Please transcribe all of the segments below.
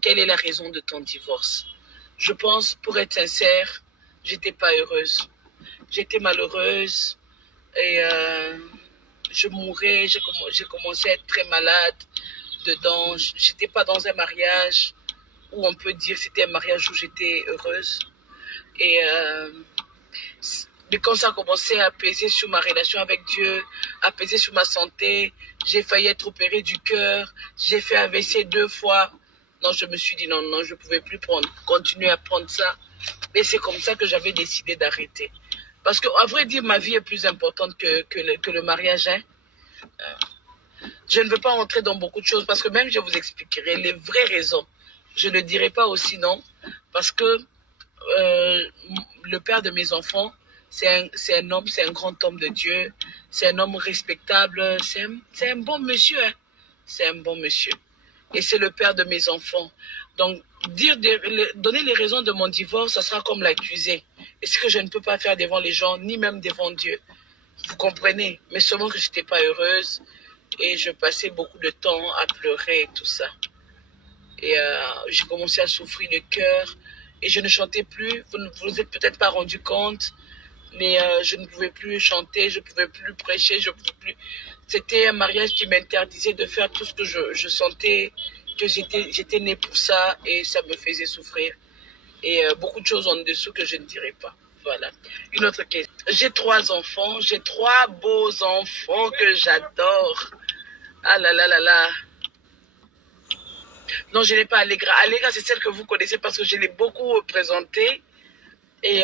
quelle est la raison de ton divorce? Je pense, pour être sincère, j'étais pas heureuse. J'étais malheureuse et je mourais, j'ai commencé à être très malade dedans. J'étais pas dans un mariage où on peut dire que c'était un mariage où j'étais heureuse. Et quand ça a commencé à peser sur ma relation avec Dieu, à peser sur ma santé, j'ai failli être opérée du cœur, j'ai fait AVC 2 fois. Non, je me suis dit non, je ne pouvais plus continuer à prendre ça. Et c'est comme ça que j'avais décidé d'arrêter. Parce qu'à vrai dire, ma vie est plus importante que le mariage. Hein. Je ne veux pas entrer dans beaucoup de choses parce que même je vous expliquerai les vraies raisons. Je ne dirai pas aussi non parce que le père de mes enfants, c'est un homme, c'est un grand homme de Dieu, c'est un homme respectable, c'est un bon monsieur. Hein. C'est un bon monsieur. Et c'est le père de mes enfants. Donc, donner les raisons de mon divorce, ça sera comme l'accuser. Et ce que je ne peux pas faire devant les gens, ni même devant Dieu. Vous comprenez? Mais seulement que je n'étais pas heureuse et je passais beaucoup de temps à pleurer et tout ça. Et j'ai commencé à souffrir le cœur et je ne chantais plus. Vous ne vous êtes peut-être pas rendu compte, mais je ne pouvais plus chanter, je ne pouvais plus prêcher, je ne pouvais plus... C'était un mariage qui m'interdisait de faire tout ce que je sentais, que j'étais née pour ça et ça me faisait souffrir. Et beaucoup de choses en dessous que je ne dirais pas. Voilà. Une autre question. J'ai 3 enfants, j'ai 3 beaux enfants que j'adore. Ah là là là là. Non, je n'ai pas Allegra. Allegra, c'est celle que vous connaissez parce que je l'ai beaucoup représentée. Et...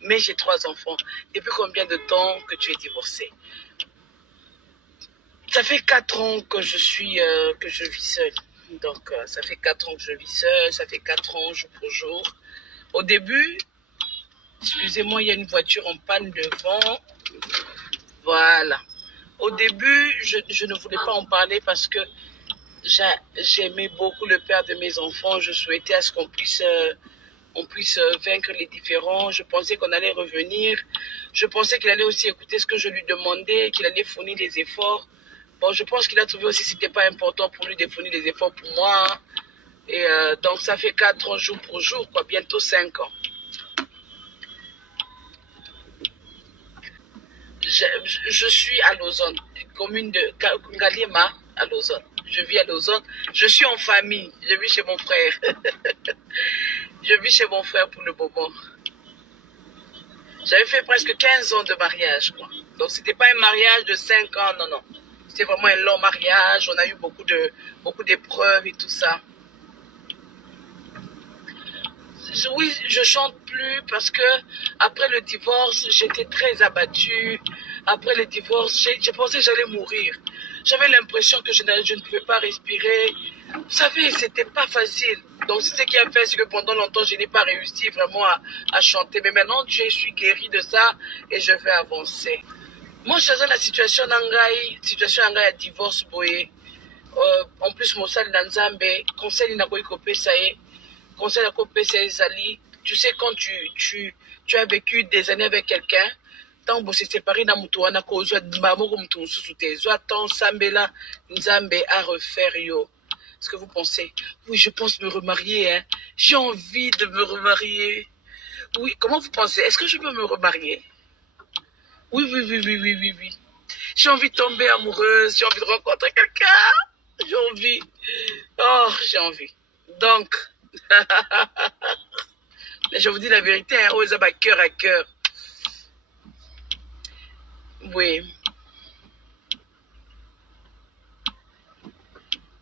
mais j'ai 3 enfants. Depuis combien de temps que tu es divorcée? Ça fait 4 ans que je vis seule. Donc, ça fait 4 ans que je vis seule. Ça fait 4 ans jour pour jour. Au début, excusez-moi, il y a une voiture en panne devant. Voilà. Au début, je ne voulais pas en parler parce que j'aimais beaucoup le père de mes enfants. Je souhaitais à ce qu'on puisse vaincre les différends. Je pensais qu'on allait revenir. Je pensais qu'il allait aussi écouter ce que je lui demandais, qu'il allait fournir les efforts. Bon, je pense qu'il a trouvé aussi que ce n'était pas important pour lui de fournir les efforts pour moi. Et donc, ça fait 4 ans jour pour jour, quoi, bientôt 5 ans. Je suis à Lausanne, commune de Ngaliema, à Lausanne. Je vis à Lausanne. Je suis en famille. Je vis chez mon frère. Je vis chez mon frère pour le moment. J'avais fait presque 15 ans de mariage, quoi. Donc, ce n'était pas un mariage de 5 ans, non, non. C'était vraiment un long mariage. On a eu beaucoup d'épreuves et tout ça. Oui, je chante plus parce que après le divorce, j'étais très abattue. Après le divorce, j'ai pensé que j'allais mourir. J'avais l'impression que je ne pouvais pas respirer. Vous savez, c'était pas facile. Donc, c'est ce qui a fait que pendant longtemps, je n'ai pas réussi vraiment à chanter. Mais maintenant, je suis guérie de ça et je vais avancer. Moi, je suis dans la situation de divorce. En plus, mon salle d'Anzambe, conseil n'a pas eu ça. Conseil à Kopé Zali, tu sais, quand tu as vécu des années avec quelqu'un, tant que tu es séparé dans Moutouana, tu attends Sambela Nzambe à refaire yo. Est-ce que vous pensez? Oui, je pense me remarier. Hein. J'ai envie de me remarier. Oui, comment vous pensez? Est-ce que je peux me remarier? Oui, oui, oui, oui, oui, oui, oui. J'ai envie de tomber amoureuse, j'ai envie de rencontrer quelqu'un. J'ai envie. Oh, j'ai envie. Donc, mais je vous dis la vérité, hein, oh, ça va cœur à cœur. Oui.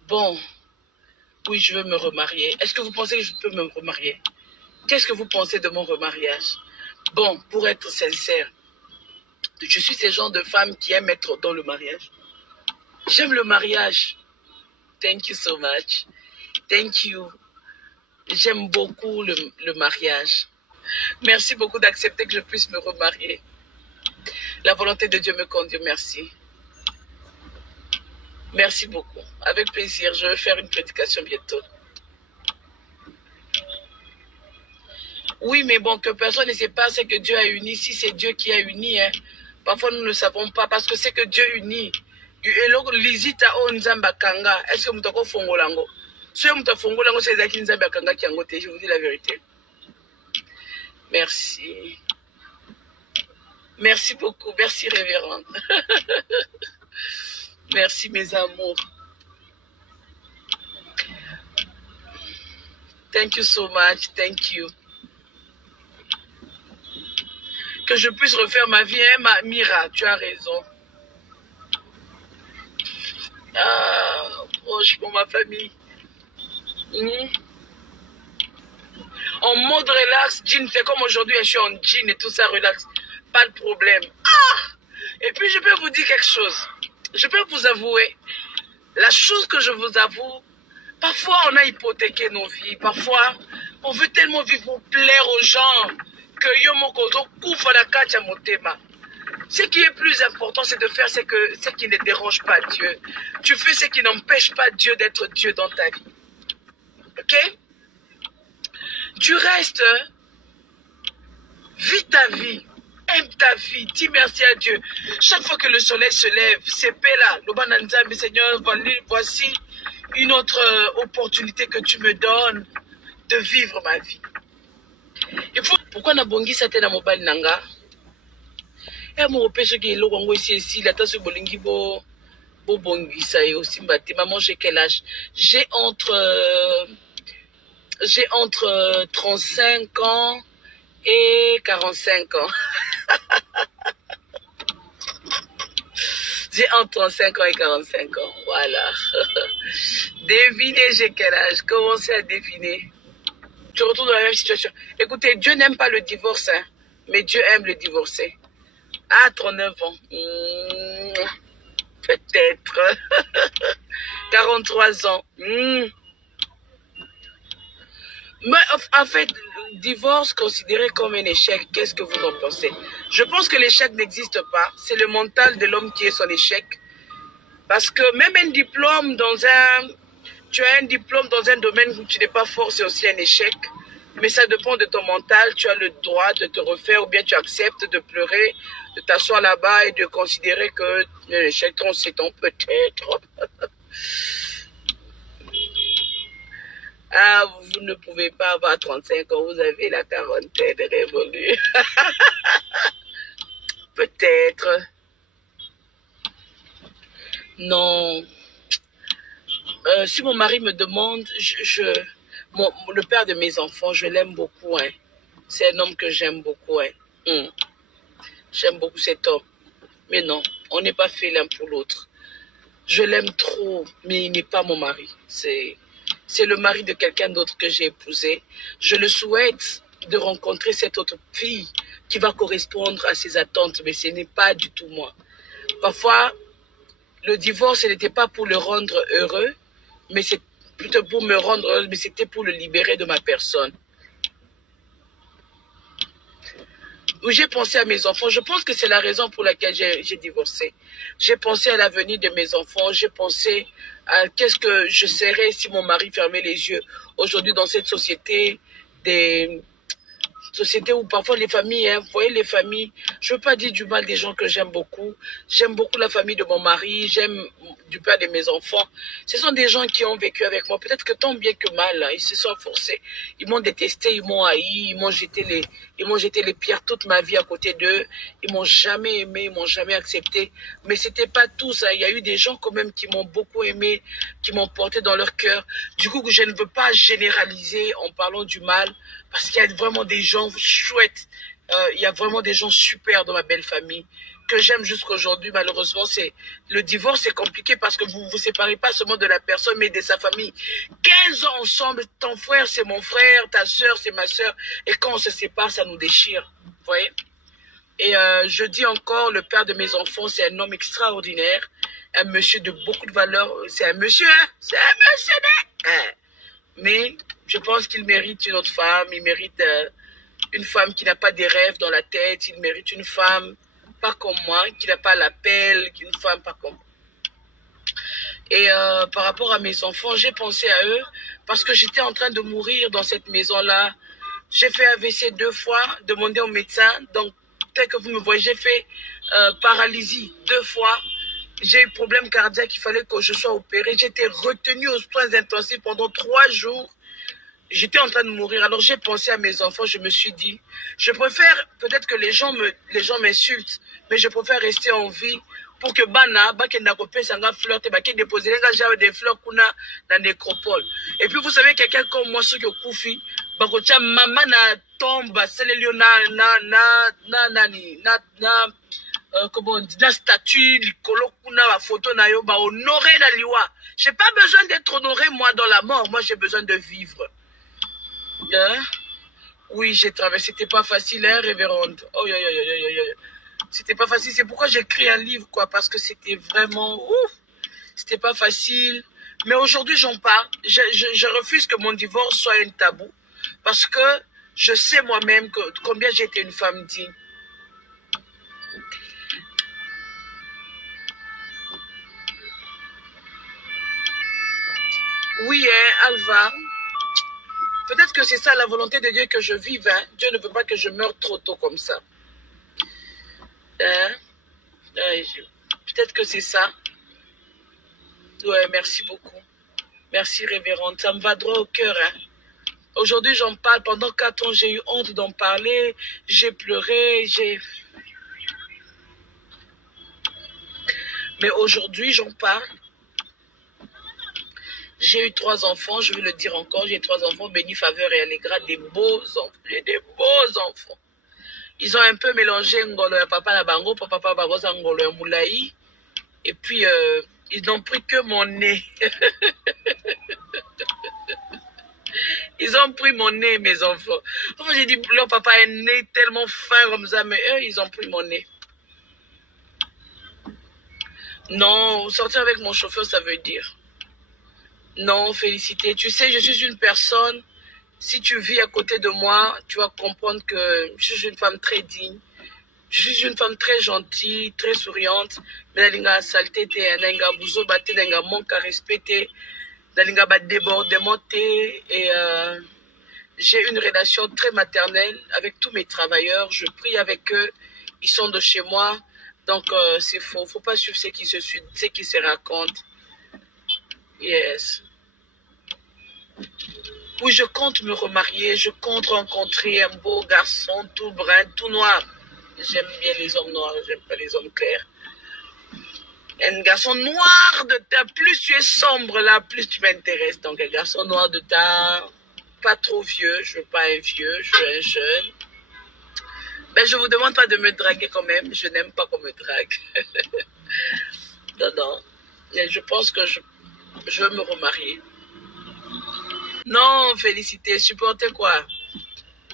Bon. Oui, je veux me remarier. Est-ce que vous pensez que je peux me remarier? Qu'est-ce que vous pensez de mon remariage? Bon, pour être sincère, je suis ce genre de femme qui aime être dans le mariage. J'aime le mariage. Thank you so much. Thank you. J'aime beaucoup le mariage. Merci beaucoup d'accepter que je puisse me remarier. La volonté de Dieu me conduit, merci. Merci beaucoup. Avec plaisir, je vais faire une prédication bientôt. Oui, mais bon, que personne ne sait pas ce que Dieu a uni. Si c'est Dieu qui a uni, hein. Parfois nous ne savons pas parce que c'est que Dieu unit. Est-ce que vous avez fongolango? Je vous dis la vérité. Merci. Merci beaucoup. Merci, révérende. Merci, mes amours. Thank you so much. Thank you. Que je puisse refaire ma vie, hein, Mira, tu as raison. Ah, franchement, ma famille. En mode relax, jean, c'est comme aujourd'hui, je suis en jean et tout ça, relax. Pas de problème. Ah! Et puis, je peux vous dire quelque chose. Je peux vous avouer. La chose que je vous avoue, parfois, on a hypothéqué nos vies. Parfois, on veut tellement vivre pour plaire aux gens que yomokozo koufa la kacha motema. Ce qui est plus important, c'est de faire ce qui ne dérange pas Dieu. Tu fais ce qui n'empêche pas Dieu d'être Dieu dans ta vie. Ok? Tu restes, vis ta vie, aime ta vie, dis merci à Dieu. Chaque fois que le soleil se lève, c'est paix là. Le Seigneur, voici une autre opportunité que tu me donnes de vivre ma vie. Il faut. Pourquoi na bongi sa te na mobile nanga? Et mon repêche qui est là, on ici, la tasse bolingi bo bongi ça et aussi mbati. Maman, j'ai quel âge? J'ai entre 35 ans et 45 ans. J'ai entre 35 ans et 45 ans. Voilà. Devinez j'ai quel âge. Commencez à deviner. Tu retournes dans la même situation. Écoutez, Dieu n'aime pas le divorce, hein, mais Dieu aime le divorcer. Ah, 39 ans. Peut-être. 43 ans. Mais en fait, divorce considéré comme un échec, qu'est-ce que vous en pensez? Je pense que l'échec n'existe pas. C'est le mental de l'homme qui est son échec. Parce que même un diplôme tu as un diplôme dans un domaine où tu n'es pas fort, c'est aussi un échec. Mais ça dépend de ton mental. Tu as le droit de te refaire ou bien tu acceptes de pleurer, de t'asseoir là-bas et de considérer que l'échec, 37 ans peut-être. Ah, vous ne pouvez pas avoir 35 ans, vous avez la quarantaine révolue. Peut-être. Non. Si mon mari me demande, le père de mes enfants, je l'aime beaucoup. Hein. C'est un homme que j'aime beaucoup. Hein. J'aime beaucoup cet homme. Mais non, on n'est pas fait l'un pour l'autre. Je l'aime trop, mais il n'est pas mon mari. C'est le mari de quelqu'un d'autre que j'ai épousé. Je le souhaite de rencontrer cette autre fille qui va correspondre à ses attentes, mais ce n'est pas du tout moi. Parfois, le divorce, ce n'était pas pour le rendre heureux, mais c'est plutôt pour me rendre heureux, mais c'était pour le libérer de ma personne. J'ai pensé à mes enfants. Je pense que c'est la raison pour laquelle j'ai divorcé. J'ai pensé à l'avenir de mes enfants. J'ai pensé à qu'est-ce que je serais si mon mari fermait les yeux. Aujourd'hui, dans cette société où parfois les familles, hein, vous voyez les familles, je ne veux pas dire du mal des gens que j'aime beaucoup. J'aime beaucoup la famille de mon mari, j'aime du père de mes enfants. Ce sont des gens qui ont vécu avec moi, peut-être que tant bien que mal, hein, ils se sont forcés. Ils m'ont détesté, ils m'ont haï, ils m'ont jeté les pierres toute ma vie à côté d'eux. Ils m'ont jamais aimé, ils m'ont jamais accepté. Mais c'était pas tout ça. Il y a eu des gens quand même qui m'ont beaucoup aimé, qui m'ont porté dans leur cœur. Du coup, je ne veux pas généraliser en parlant du mal, parce qu'il y a vraiment des gens chouettes. Il y a vraiment des gens super dans ma belle famille que j'aime jusqu'à aujourd'hui. Malheureusement, le divorce, c'est compliqué parce que vous ne vous séparez pas seulement de la personne, mais de sa famille. 15 ans ensemble, ton frère, c'est mon frère, ta soeur, c'est ma soeur. Et quand on se sépare, ça nous déchire. Vous voyez? Et je dis encore, le père de mes enfants, c'est un homme extraordinaire, un monsieur de beaucoup de valeur. C'est un monsieur, hein? C'est un monsieur, hein? Mais je pense qu'il mérite une autre femme, il mérite une femme qui n'a pas des rêves dans la tête, il mérite une femme pas comme moi, qui n'a pas l'appel, une femme pas comme moi. Et par rapport à mes enfants, j'ai pensé à eux parce que j'étais en train de mourir dans cette maison-là. J'ai fait AVC 2 fois, demandé au médecin. Donc, tel que vous me voyez, j'ai fait paralysie 2 fois. J'ai eu problème cardiaque, il fallait que je sois opérée. J'étais retenue aux soins intensifs pendant 3 jours. J'étais en train de mourir. Alors j'ai pensé à mes enfants, je me suis dit, je préfère, peut-être que les gens m'insultent, mais je préfère rester en vie pour que bana bakenda kopesa nga fleur te bakende déposer nga jawe des fleurs kuna na nécropole. Et puis vous savez quelqu'un comme moi ce que kufi bakocha mama na tombe selelio comment on dit la statue likolo kuna la photo na yo ba honorer na liwa. J'ai pas besoin d'être honoré moi dans la mort, moi j'ai besoin de vivre. Hein? Oui, j'ai traversé, c'était pas facile, hein, révérende. Oh, c'était pas facile, c'est pourquoi j'écris un livre, quoi, parce que c'était vraiment, ouf, c'était pas facile. Mais aujourd'hui, j'en parle. Je refuse que mon divorce soit un tabou, parce que je sais moi-même combien j'étais une femme digne. Oui, hein, Alva. Peut-être que c'est ça la volonté de Dieu que je vive. Hein. Dieu ne veut pas que je meure trop tôt comme ça. Hein? Peut-être que c'est ça. Ouais, merci beaucoup. Merci, révérende. Ça me va droit au cœur. Hein. Aujourd'hui, j'en parle. Pendant 4 ans, j'ai eu honte d'en parler. J'ai pleuré. Mais aujourd'hui, j'en parle. J'ai eu 3 enfants, je vais le dire encore, j'ai 3 enfants, bénis, faveur et allégra, des beaux enfants, des beaux enfants. Ils ont un peu mélangé ngolo ya papa na bango, papa bagoza ngolo ya moulaï, et puis ils n'ont pris que mon nez. Ils ont pris mon nez, mes enfants. Enfin, j'ai dit, leur papa a un nez tellement fin comme ça, mais eux, ils ont pris mon nez. Non, sortir avec mon chauffeur, ça veut dire. Non, Félicité. Tu sais, je suis une personne, si tu vis à côté de moi, tu vas comprendre que je suis une femme très digne. Je suis une femme très gentille, très souriante. Mais la saleté, la bouzo batte, la manque à respecter, la débordement. Et j'ai une relation très maternelle avec tous mes travailleurs. Je prie avec eux. Ils sont de chez moi. Donc, c'est faux. Faut pas suivre ce qui se raconte. Yes. Oui, je compte me remarier, je compte rencontrer un beau garçon tout brun, tout noir. J'aime bien les hommes noirs, j'aime pas les hommes clairs. Un garçon noir de teint, plus tu es sombre là, plus tu m'intéresses. Donc un garçon noir de teint, pas trop vieux, je veux pas un vieux, je veux un jeune. Ben je vous demande pas de me draguer quand même, je n'aime pas qu'on me drague. Non. Et je pense que je veux me remarier. Non, Félicité, supporter quoi?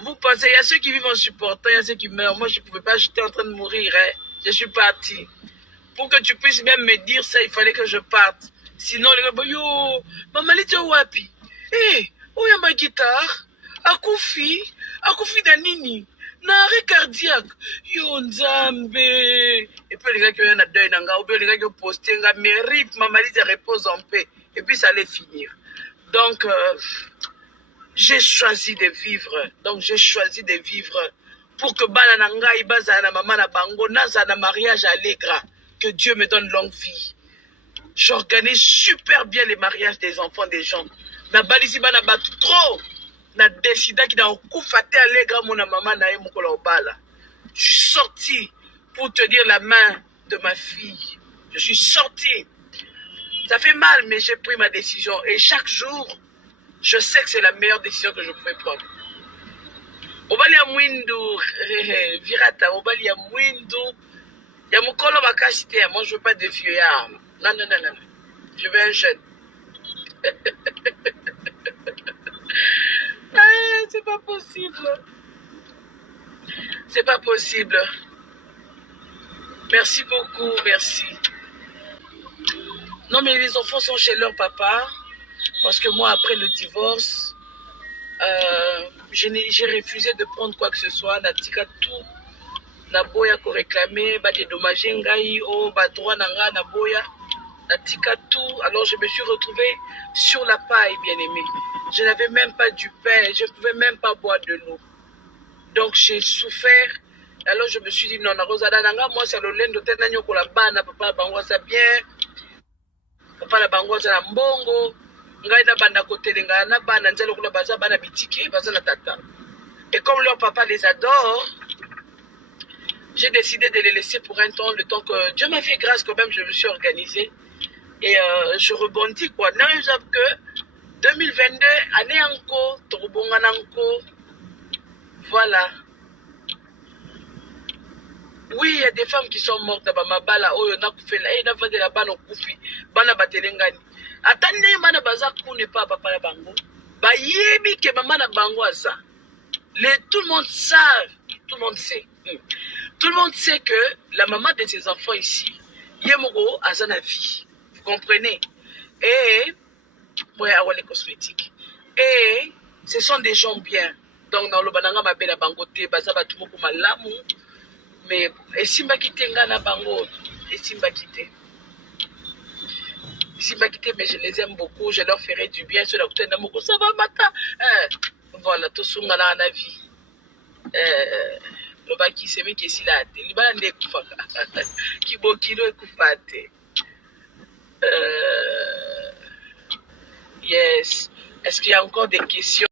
Vous pensez, il y a ceux qui vivent en supportant, il y a ceux qui meurent. Moi, je ne pouvais pas, j'étais en train de mourir. Hein. Je suis partie. Pour que tu puisses même me dire ça, il fallait que je parte. Sinon, les gars, yo, maman, elle dit wapi? Eh, où y a ma guitare? Akufi Danini. N'arrêt cardiaque. Yo, Nzambe. Et puis, les gars qui ont un deuil, ou bien les gars qui ont posté, mais rip, maman, elle repose en paix. Et puis, ça allait finir. Donc, j'ai choisi de vivre. Pour que Balananga, Ibazana, Maman, Bango, Nazana, mariage allègre. Que Dieu me donne longue vie. J'organise super bien les mariages des enfants des gens. Na balisi bana batu trop. Na décida qui na okufate allègre mon maman na yemukola obala. Je suis sortie pour tenir la main de ma fille. Je suis sortie. Ça fait mal, mais j'ai pris ma décision. Et chaque jour, je sais que c'est la meilleure décision que je pouvais prendre. Obali ya mwindu, virata, obali ya mwindu, ya mukolo bakasite, moi je veux pas de vieux ya. Non. Je veux un jeune. Ah, c'est pas possible. C'est pas possible. Merci beaucoup, merci. Non, mais les enfants sont chez leur papa. Parce que moi, après le divorce, j'ai refusé de prendre quoi que ce soit. Natika tout. Naboya ko réclamer, ba dédommager ngai, oh, ba droit nanga, naboya. Natika tout. Alors, je me suis retrouvée sur la paille, bien aimée. Je n'avais même pas du pain. Je ne pouvais même pas boire de l'eau. Donc, j'ai souffert. Alors je me suis dit non, moi c'est le lendo tena nyoko la bana papa bango ça bien. Papa la bango ça na mbongo. Ngai na banda kotelenga na bana nzelo kuna baza bana bitiki baza na tata. Et comme leur papa les adore, j'ai décidé de les laisser pour un temps, le temps que Dieu m'a fait grâce quand même, je me suis organisée. Et je rebondis quoi. Non, que 2022, année encore, Torobongan encore. Voilà. Oui, il y a des femmes qui sont mortes dans ma bala. Oh, on a fait là, il a fait de la banne au koufi. Bana batelengani. Attendez, mana baza n'est pas papa la bango. Ba yebi ke maman na bango à ça. Tout le monde savent, tout le monde sait. Tout le monde sait que la maman de ses enfants ici, Yemoro a sa vie. Vous comprenez? Et, ouais, les cosmétiques. Et, ce sont des gens bien. Donc, dans le bananga, ma belle bangote, bazaba tout le monde malamu. Mais, et simba kite ngana bango, et simba kite. Simba kite, mais je les aime beaucoup, je leur ferai du bien. Sur la côté de moko, ça va matin. Voilà, tout ce qu'on a la vie. Le bas qui s'est mis qui est si là, il va aller qui bokilo et coupate. Yes. Est-ce qu'il y a encore des questions?